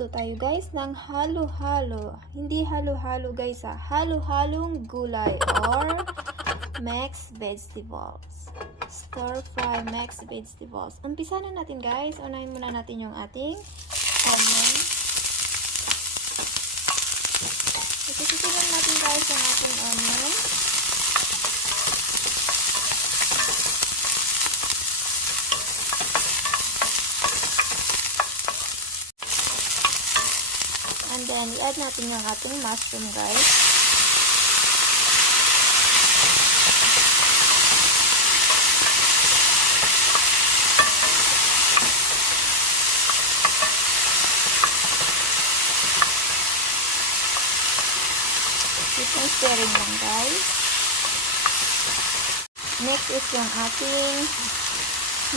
Magluto tayo guys ng halo-halo. Hindi halo-halo guys ha. Halo-halong gulay or mixed vegetables. Stir fry mixed vegetables. Umpisa na natin guys. Unahin muna natin yung ating onion. Isisipan natin guys yung ating onion. And then, i-add natin yung ating mushroom, guys. Itong stirring lang, guys. Next is yung ating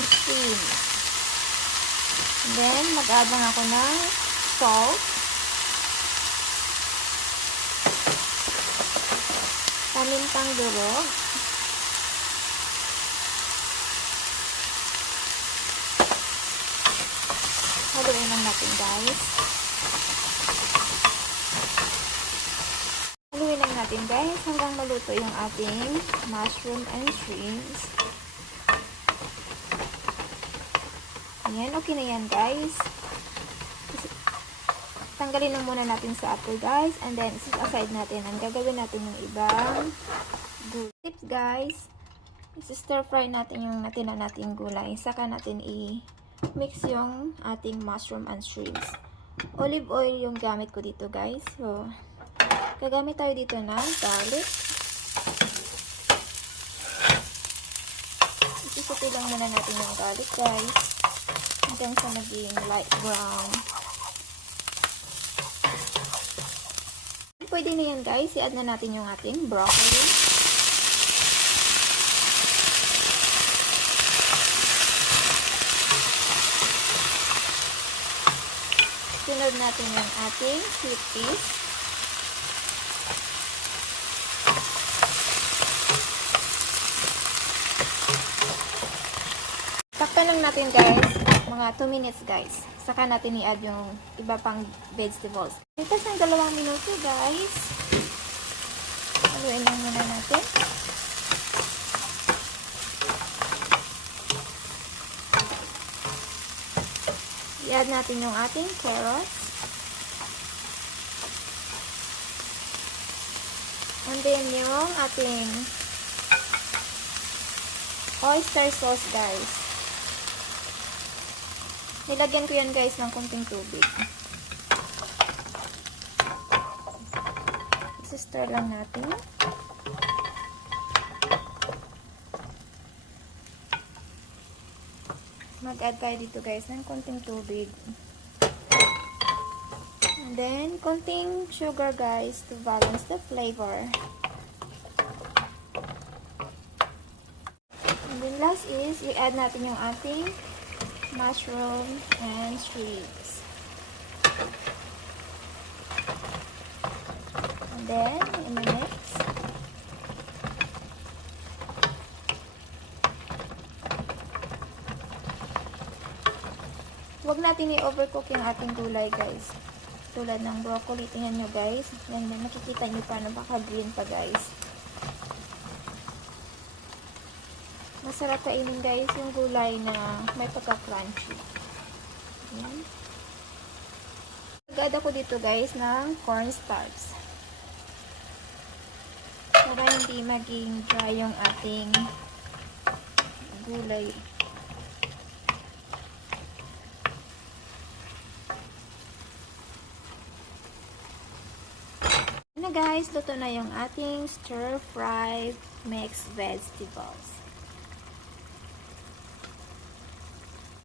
shrimp. Then, mag-add lang ako ng salt. Pamintang durog. Haluin lang natin guys. Haluin lang natin guys hanggang maluto yung ating mushroom and shrimps. Ayan, okay na yan guys. Tanggalin lang muna natin sa apple guys, and then set aside natin. Ang gagawin natin yung ibang gulay. Tips guys, stir fry natin yung natina nating gulay, saka natin i-mix yung ating mushroom and shrimps. Olive oil yung gamit ko dito guys, so gagamit tayo dito ng garlic. Isusuti lang muna natin yung garlic guys hanggang sa maging light brown. Pwede na yan guys, i-add na natin yung ating broccoli. Sunod natin yung ating sweet peas. Takpan lang natin guys, mga 2 minutes guys. Saka natin i-add yung iba pang vegetables. Ito ng 2 minuto guys. Haluin lang muna natin. I-add natin yung ating carrots. And then yung ating oyster sauce guys. Nilagyan ko yan guys ng konting tubig. I-stir lang natin. Mag-add tayo dito guys ng konting tubig. And then, konting sugar guys to balance the flavor. And then last is, i-add natin yung ating mushroom and shrimps. And then, i-mix. Huwag natin i-overcook yung ating gulay guys. Tulad ng broccoli, tingnan nyo guys. Yan, nakikita nyo paano baka green pa guys. Masarap kainin guys yung gulay na may pagka-crunchy. Ayan. Nag-add ako dito guys ng cornstarch. Para hindi maging dry yung ating gulay. Na guys, luto na yung ating stir-fried mixed vegetables.